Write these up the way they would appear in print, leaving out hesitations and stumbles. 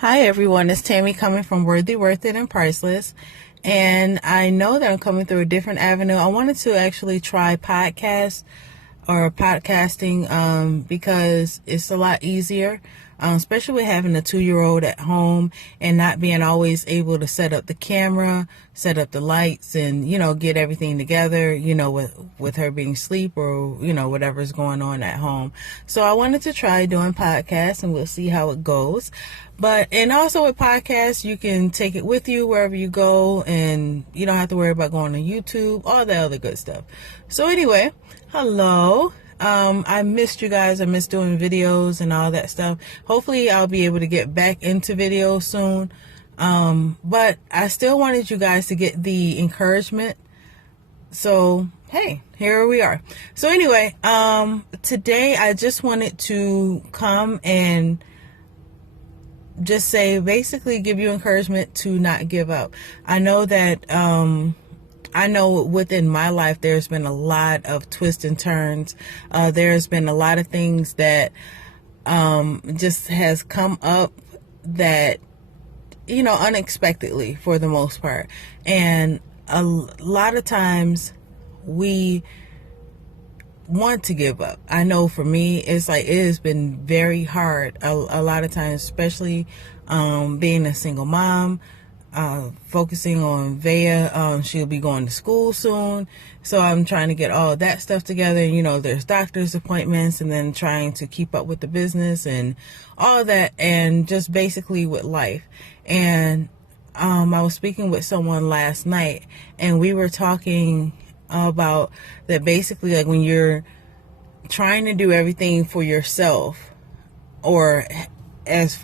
Hi everyone, it's Tammy coming from Worthy, Worth It, and Priceless. And I know that I'm coming through a different avenue. I wanted to actually try podcasting because it's a lot easier, especially with having a 2-year-old at home and not being always able to set up the camera, set up the lights, and get everything together, with her being asleep or whatever's going on at home. So I wanted to try doing podcasts, and we'll see how it goes. And also with podcasts, you can take it with you wherever you go, and you don't have to worry about going on YouTube, all that other good stuff. So anyway, hello. I missed you guys. I missed doing videos and all that stuff. Hopefully I'll be able to get back into videos soon. But I still wanted you guys to get the encouragement. So, hey, here we are. So anyway, today I just wanted to come and just say, basically give you encouragement to not give up. I know that, I know within my life, there's been a lot of twists and turns. There's been a lot of things that, just has come up that, unexpectedly for the most part. And a lot of times we want to give up. I know for me, it's like, it has been very hard a lot of times, especially, being a single mom, focusing on Vea. She'll be going to school soon. So I'm trying to get all of that stuff together. And, there's doctor's appointments, and then trying to keep up with the business and all of that, and just basically with life. And, I was speaking with someone last night, and we were talking about that, basically, like, when you're trying to do everything for yourself, or as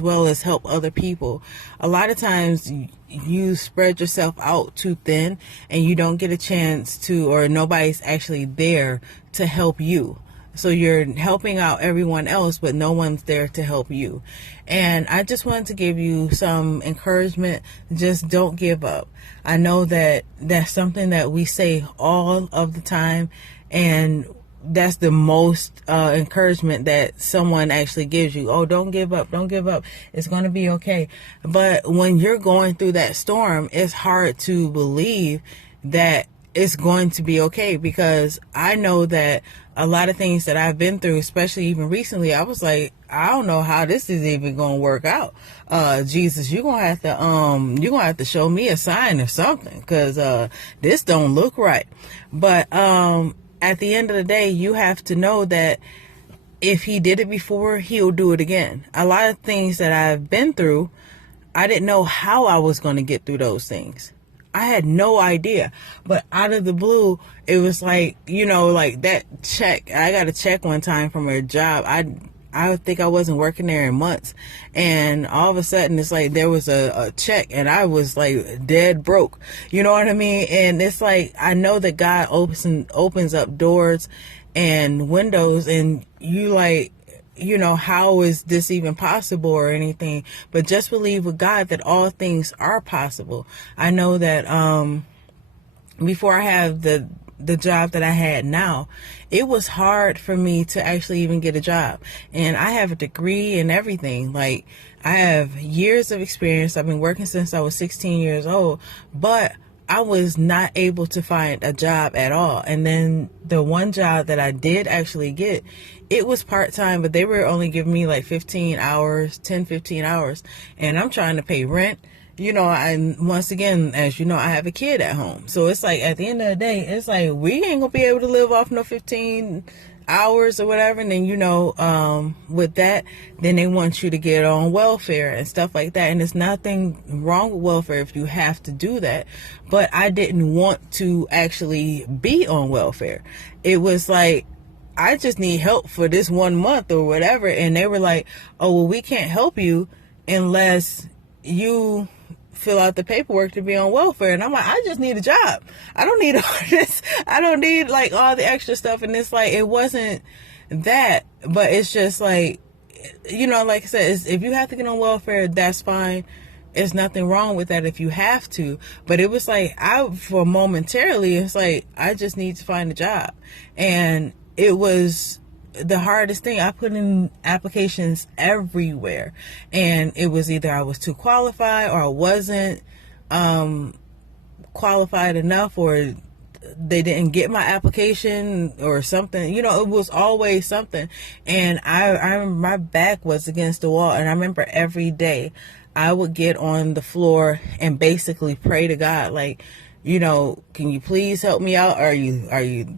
well as help other people, a lot of times you spread yourself out too thin, and you don't get a chance to, or nobody's actually there to help you. So you're helping out everyone else, but no one's there to help you. And I just wanted to give you some encouragement. Just don't give up. I know that that's something that we say all of the time, and that's the most encouragement that someone actually gives you. Oh, don't give up. Don't give up. It's going to be okay. But when you're going through that storm, it's hard to believe that it's going to be okay, because I know that a lot of things that I've been through, especially even recently, I was like, I don't know how this is even going to work out. Jesus, you're going to have to show me a sign or something, because this don't look right. But at the end of the day, you have to know that if he did it before, he'll do it again. A lot of things that I've been through, I didn't know how I was going to get through those things. I had no idea. But out of the blue, it was like, like that check. I got a check one time from a job. I think I wasn't working there in months. And all of a sudden, it's like there was a check, and I was like dead broke. You know what I mean? And it's like, I know that God opens up doors and windows, and you like, how is this even possible or anything? But just believe with God that all things are possible. I know that before I have the job that I had now, it was hard for me to actually even get a job. And I have a degree and everything. Like, I have years of experience. I've been working since I was 16 years old, but I was not able to find a job at all. And then the one job that I did actually get, it was part-time, but they were only giving me like 15 hours. And I'm trying to pay rent. And once again, as you know, I have a kid at home. So it's like, at the end of the day, it's like, we ain't gonna be able to live off no 15 hours or whatever. And then, with that, then they want you to get on welfare and stuff like that. And there's nothing wrong with welfare if you have to do that. But I didn't want to actually be on welfare. It was like, I just need help for this 1 month or whatever. And they were like, oh, well, we can't help you unless you fill out the paperwork to be on welfare. And I'm like, I just need a job. I don't need all this. I don't need like all the extra stuff. And it's like, it wasn't that, but it's just like, like I said, if you have to get on welfare, that's fine. There's nothing wrong with that if you have to. But it was like, for momentarily, it's like, I just need to find a job. And it was the hardest thing. I put in applications everywhere, and it was either I was too qualified or I wasn't qualified enough, or they didn't get my application or something. You know, it was always something. And I remember my back was against the wall, and I remember every day I would get on the floor and basically pray to God, like, you know, can you please help me out? Do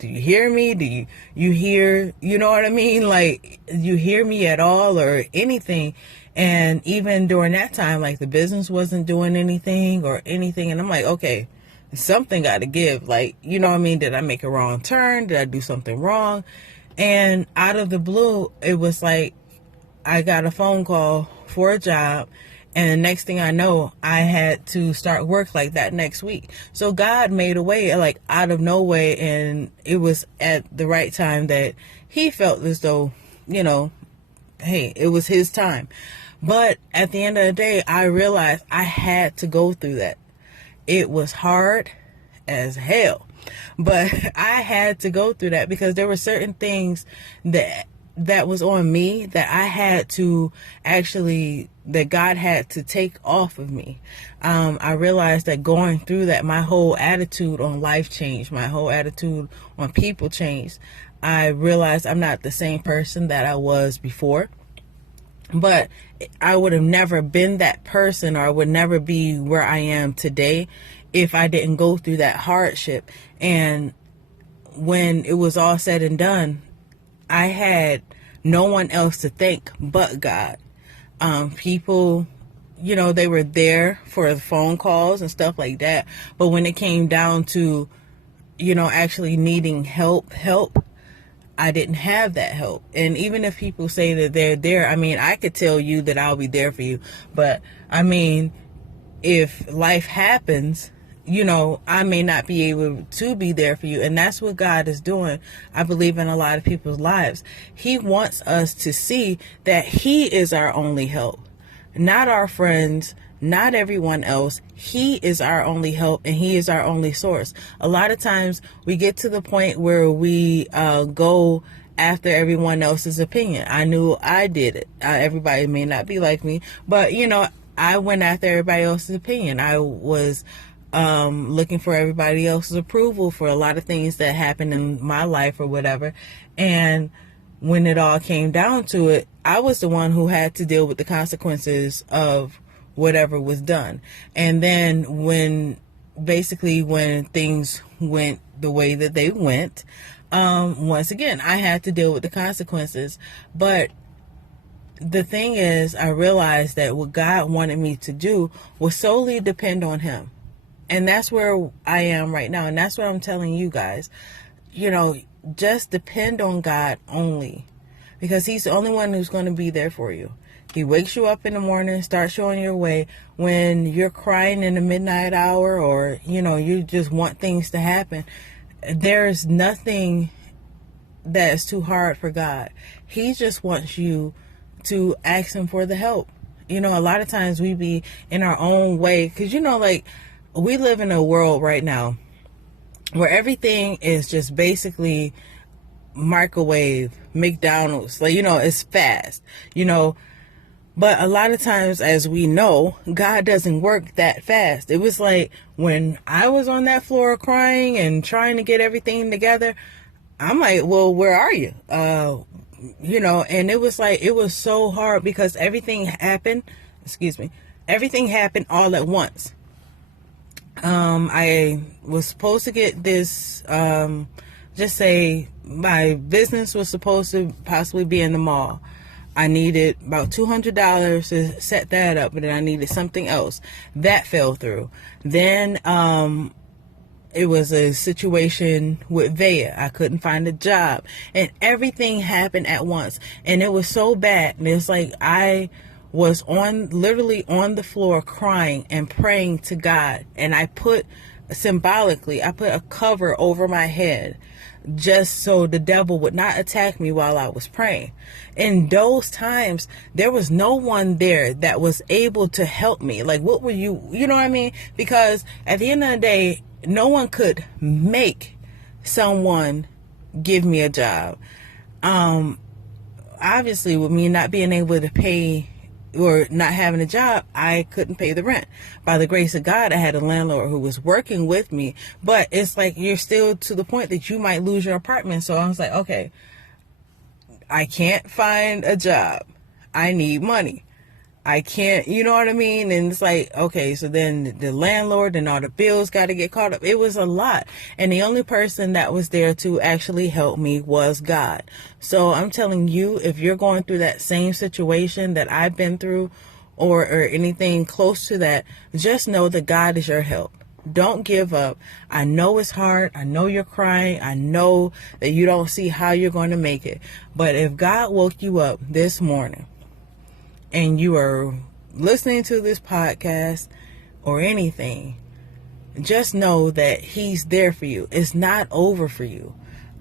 you hear me? Do you hear, you know what I mean? Like, you hear me at all or anything? And even during that time, like, the business wasn't doing anything or anything. And I'm like, okay, something got to give. Like, you know what I mean? Did I make a wrong turn? Did I do something wrong? And out of the blue, it was like I got a phone call for a job. And the next thing I know, I had to start work like that next week. So God made a way, like, out of no way. And it was at the right time that he felt as though, you know, hey, it was his time. But at the end of the day, I realized I had to go through that. It was hard as hell, but I had to go through that because there were certain things that was on me that I had to actually, that God had to take off of me. I realized that going through that, my whole attitude on life changed. My whole attitude on people changed. I realized I'm not the same person that I was before. But I would have never been that person, or I would never be where I am today if I didn't go through that hardship. And when it was all said and done, I had no one else to thank but God. People, you know, they were there for the phone calls and stuff like that. But when it came down to, you know, actually needing help, I didn't have that help. And even if people say that they're there, I mean, I could tell you that I'll be there for you. But I mean, if life happens, you know, I may not be able to be there for you. And that's what God is doing, I believe, in a lot of people's lives. He wants us to see that he is our only help, not our friends, not everyone else. He is our only help, and he is our only source. A lot of times we get to the point where we go after everyone else's opinion. I knew I did it. Everybody may not be like me, but, you know, I went after everybody else's opinion. I was looking for everybody else's approval for a lot of things that happened in my life or whatever. And when it all came down to it, I was the one who had to deal with the consequences of whatever was done. And then when things went the way that they went, once again, I had to deal with the consequences. But the thing is, I realized that what God wanted me to do was solely depend on him. And that's where I am right now. And that's what I'm telling you guys. You know, just depend on God only, because he's the only one who's going to be there for you. He wakes you up in the morning, starts showing your way when you're crying in the midnight hour, or, you know, you just want things to happen. There's nothing that is too hard for God. He just wants you to ask him for the help. You know, a lot of times we be in our own way, because, you know, like, we live in a world right now where everything is just basically microwave, McDonald's, like, you know, it's fast, you know. But a lot of times, as we know, God doesn't work that fast. It was like when I was on that floor crying and trying to get everything together, I'm like, well, where are you? You know, and it was like, it was so hard because everything happened all at once. I was supposed to get this, just say my business was supposed to possibly be in the mall. I needed about $200 to set that up, but then I needed something else. That fell through. Then it was a situation with Vea. I couldn't find a job. And everything happened at once. And it was so bad. And it's like I was literally on the floor crying and praying to God. And I put a cover over my head, just so the devil would not attack me while I was praying. In those times, there was no one there that was able to help me. Like, what were you know what I mean? Because at the end of the day, no one could make someone give me a job. obviously with me not being able to pay or not having a job, I couldn't pay the rent. By the grace of God, I had a landlord who was working with me, but it's like you're still to the point that you might lose your apartment. So I was like, okay, I can't find a job. I need money. I can't, you know what I mean? And it's like, okay, so then the landlord and all the bills got to get caught up. It was a lot. And the only person that was there to actually help me was God. So I'm telling you, if you're going through that same situation that I've been through or anything close to that, just know that God is your help. Don't give up. I know it's hard. I know you're crying. I know that you don't see how you're going to make it. But if God woke you up this morning, and you are listening to this podcast or anything, just know that he's there for you. It's not over for you.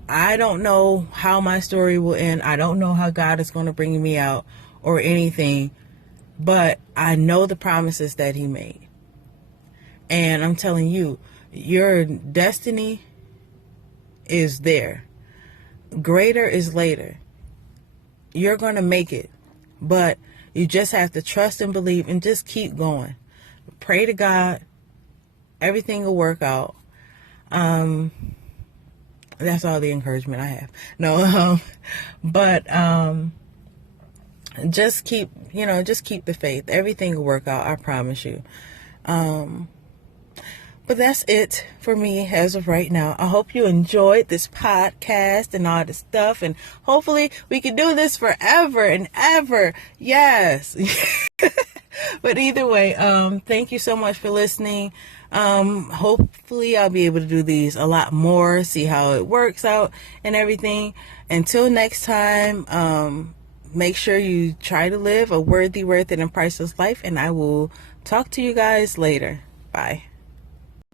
I don't know how my story will end. I don't know how God is going to bring me out or anything, but I know the promises that he made. And I'm telling you, your destiny is there. Greater is later. You're going to make it, but you just have to trust and believe and just keep going. Pray to God. Everything will work out. That's all the encouragement I have. No, but just keep the faith. Everything will work out. I promise you. But that's it for me as of right now. I hope you enjoyed this podcast and all this stuff. And hopefully we can do this forever and ever. Yes. But either way, thank you so much for listening. Hopefully I'll be able to do these a lot more, see how it works out and everything. Until next time, make sure you try to live a worthy, worth it, and priceless life. And I will talk to you guys later. Bye.